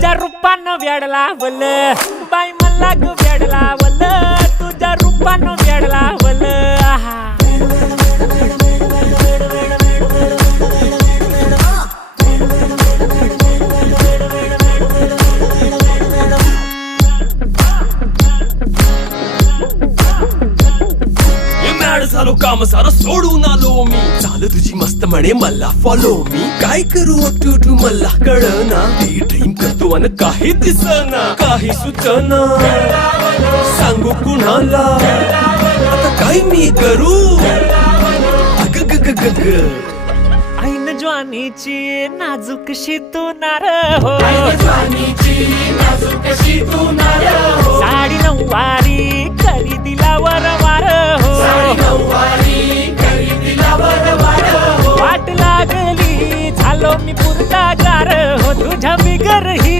तुझ्या रूपानं वेड लावल बाई मला ग वेड लावल तुझ्या रूपानं वेड लावल आहा झालो काम सारं सोडून आलो मी चाल तुझी मस्त म्हणे मला फॉलो मी काय करू टू मला कळना ती ड्रीम करतो अन काही दिसना काही सुचना सांगू कुणाला आता काय मी करू अग ग ग ग ग ऐन ज्वानीची नाजूकशी तू नार हो साडी नऊवारी करी दिला वरवार हो वाट लागली झालो मी पुरता गार हो तुझ्या बिगर ही